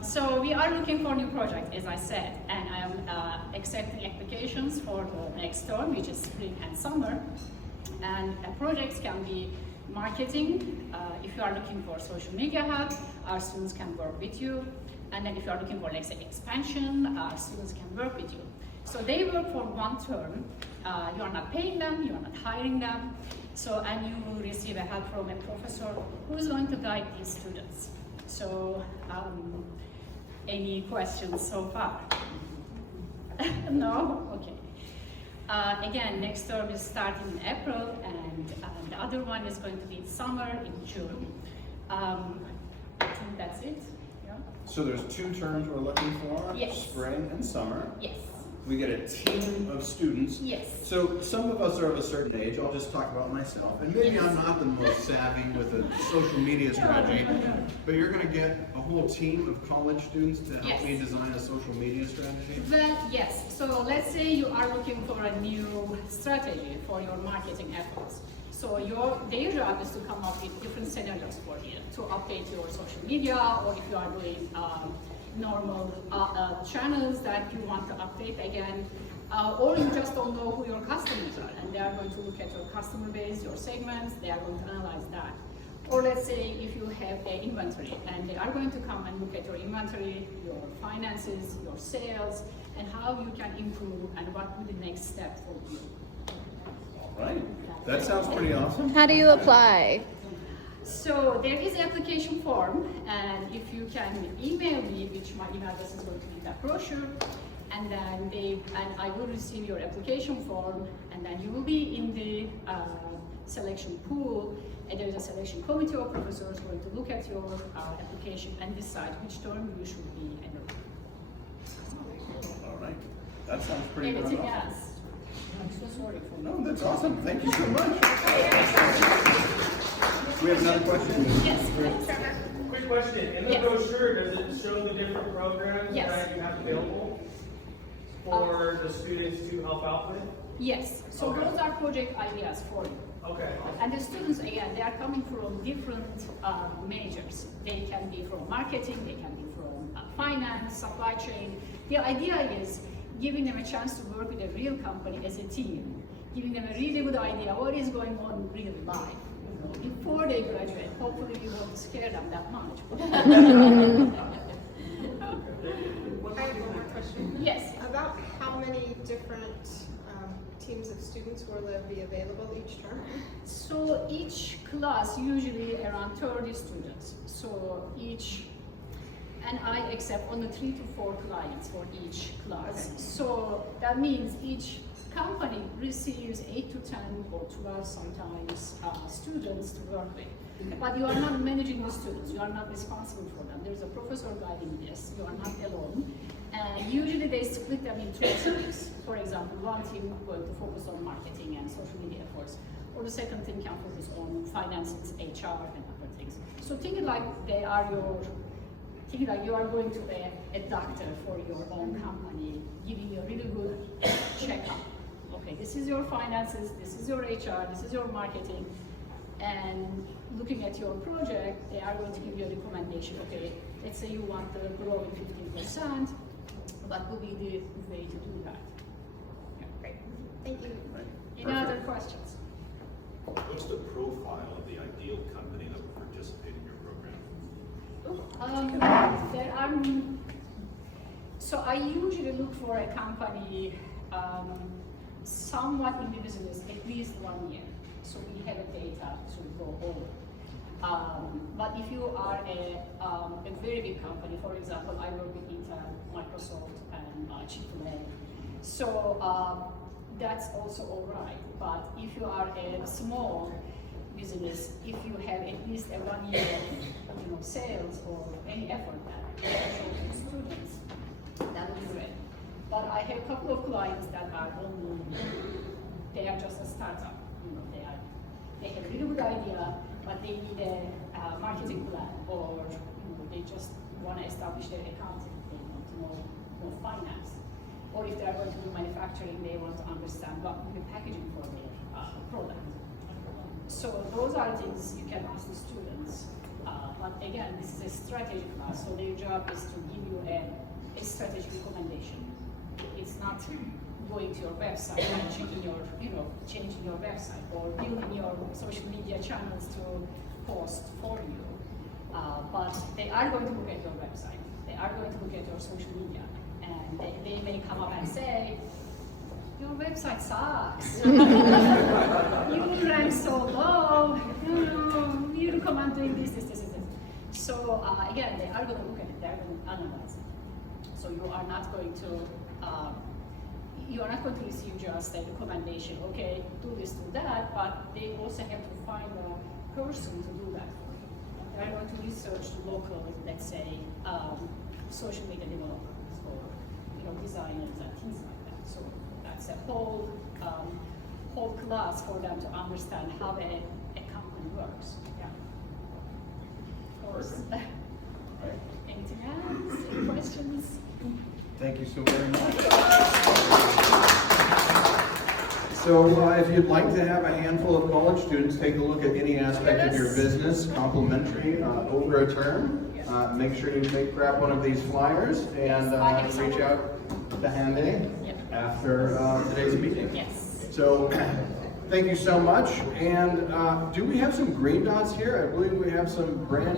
So we are looking for new projects, as I said, and I am accepting applications for the next term, which is spring and summer. And projects can be marketing. If you are looking for social media help, our students can work with you. And then if you are looking for, let's say, expansion, our students can work with you. So they work for one term. You are not paying them, you are not hiring them. So, and you will receive a help from a professor who is going to guide these students. So, any questions so far? No? Okay. Again, next term is starting in April, and the other one is going to be in summer, in June. I think that's it. Yeah. So there's 2 terms we're looking for, yes. Spring and summer. Yes. We get a team of students. Yes. So some of us are of a certain age. I'll just talk about myself. And maybe I'm not the most savvy with a social media strategy, but you're going to get a whole team of college students to help yes. me design a social media strategy? Well, yes. So let's say you are looking for a new strategy for your marketing efforts. So their job is to come up with different scenarios for you to update your social media, or if you are doing normal channels that you want to update again, or you just don't know who your customers are, and they are going to look at your customer base, your segments, they are going to analyze that. Or let's say if you have an inventory, and they are going to come and look at your inventory, your finances, your sales, and how you can improve, and what would be the next step for you. All right, that sounds pretty awesome. How do you apply? So there is an application form, and if you can email me, which my email address is going to be in that brochure, and then I will receive your application form, and then you will be in the selection pool, and there is a selection committee of professors going to look at your application and decide which term you should be enrolled. All right, that sounds pretty good. Anything else? I'm so sorry for No, that's awesome. Thank you so much. We have another question? Yes, please. Quick question. In the Yes. brochure, does it show the different programs Yes. that you have available for the students to help out with? Yes, so Okay. those are project ideas for you. Okay. And the students, again, they are coming from different majors. They can be from marketing, they can be from finance, supply chain. The idea is giving them a chance to work with a real company as a team, giving them a really good idea what is going on in real life. Before they graduate, hopefully we won't scare them that much. I have one more question. Yes. About how many different teams of students will there be available each term? So each class usually around 30 students. So and I accept only 3 to 4 clients for each class. Okay. So that means each company receives 8 to 10 or 12 sometimes students to work with. Okay. But you are not managing the students, you are not responsible for them. There's a professor guiding this, you are not alone. And usually they split them in 2 teams. For example, one team going to focus on marketing and social media efforts, or the second team can focus on finances, HR, and other things. So think it like you are going to a doctor for your own company, giving you a really good checkup. Okay, this is your finances, this is your HR, this is your marketing, and looking at your project, they are going to give you a recommendation. Okay, let's say you want to grow in 15%, what would be the way to do that? Yeah, great. Thank you. Any other questions? What's the profile of the ideal company that would participate in your program? So I usually look for a company somewhat in the business at least 1 year. So we have a data to go over. But if you are a very big company, for example, I work with Intel, Microsoft, and Chick-fil-A. So that's also all right. But if you are a small business, if you have at least a 1 year sales or any effort that show to students, that would be great. But I have a couple of clients that are they are just a startup. They have a really good idea, but they need a marketing plan, or they just want to establish their accounting. They want to know more finance. Or if they are going to do manufacturing, they want to understand what will be packaging for their product. So those are things you can ask the students But again, this is a strategy class, so their job is to give you a strategic recommendation. It's not going to your website and checking your, changing your website or building your social media channels to post for you. But they are going to look at your website. They are going to look at your social media, and they may come up and say, your website sucks. You rank so low. You recommend doing this. So again, they are going to look at it. They are going to analyze it. So you are not going to receive just a recommendation. Okay, do this, do that. But they also have to find a person to do that. They are going to research the local, let's say, social media developers or designers and things like that. So that's a whole class for them to understand how a company works. Yeah. Of course. Anything else? Any questions? Thank you so very much. So if you'd like to have a handful of college students take a look at any aspect of your business, complimentary, over a term, make sure you grab one of these flyers and reach out to Hande after today's meeting. Yes. So thank you so much. And do we have some green dots here? I believe we have some brand